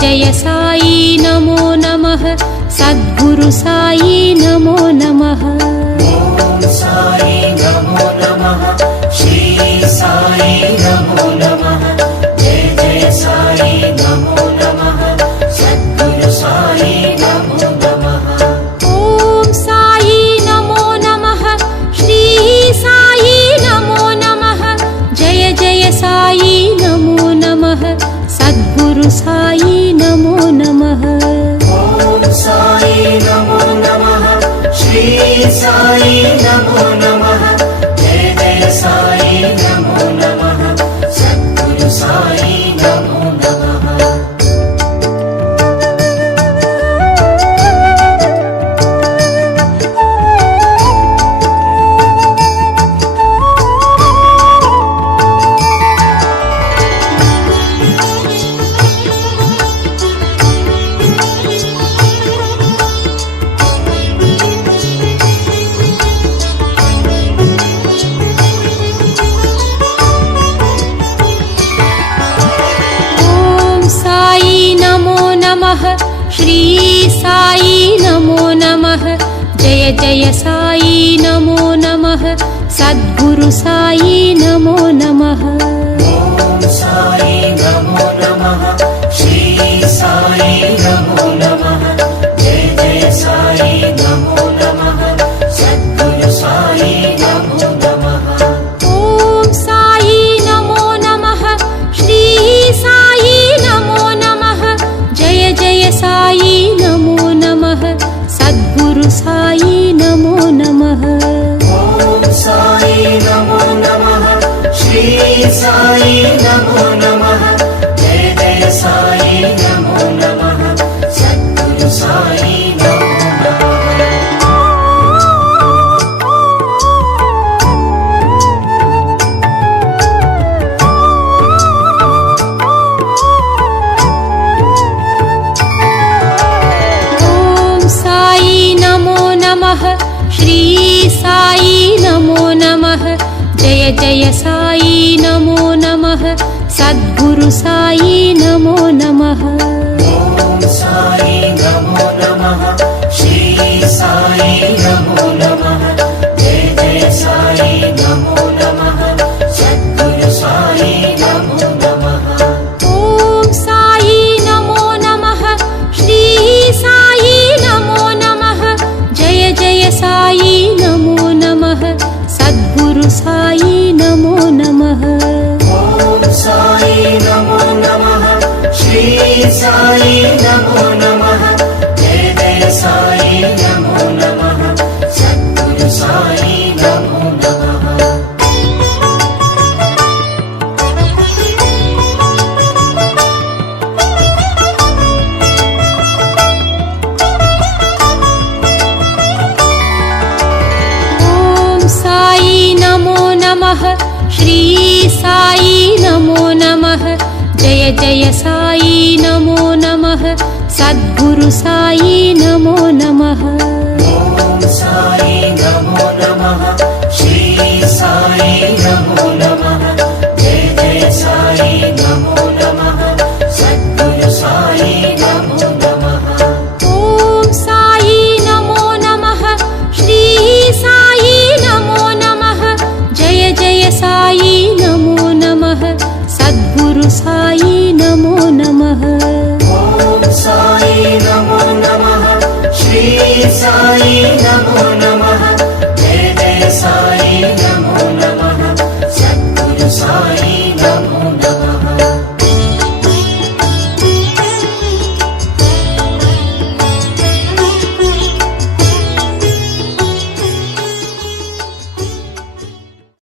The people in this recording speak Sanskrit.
जय साई नमो नमः सद्गुरु साई नमो नमः। ओम साई नमो नमः श्री साई नमो नमः जय जय साई नमो नमः सद्गुरु साई नमो नमः। ओम साई नमो नमः श्री साई नमो नमः जय जय साई नमो नमः सद्गुरु साई नमो नमः। ओम साई नमो नमः श्री साई नमो नमः जय जय साई नमो नमः सद्गुरु साई नमो नमः। श्री साई नमो नमः जय जय साई नमो नमः सद्गुरु साई नमो नमः। ओम साई नमो नमः श्री साई नमो नमः जय जय साई नमो नमः सद्गुरु साई नमो नमः। ओम साई नमो नमः श्री साई नमो नमः जय जय साई नमो नमः सद्गुरु साई नमो नमः। ओम साई नमो नमः श्री साई नमो नमः जय जय साई नमो नमः सद्गुरु साई नमो नमः। श्री साई नमो नमः जय जय साई नमो नमः सद्गुरु साई नमो नमः। ओम साई नमो नमः श्री साई नमो नमः जय जय साई नमो नमः सद्गुरु साई नमो नमः। ओम साई नमो नमः श्री साई नमो नमः जय जय साई नमो नमः सद्गुरु साई नमो नमः। ओम साई नमो नमः श्री साई नमो नमः जय जय साई नमो नमः सद्गुरु साई नमो नमः। श्री साई नमो नमः जय जय साई नमो नमः सद्गुरु साई नमो नमः। ओम साई नमो नमः श्री साई नमो नमः जय जय साई नमो नमः सद्गुरु साई नमो नमः। ओम साई नमो नमः श्री साई नमो नमः जय जय साई नमो नमः सद्गुरु साई नमो नमः। ओम साई नमो नमः श्री साई नमो नमः जय जय साई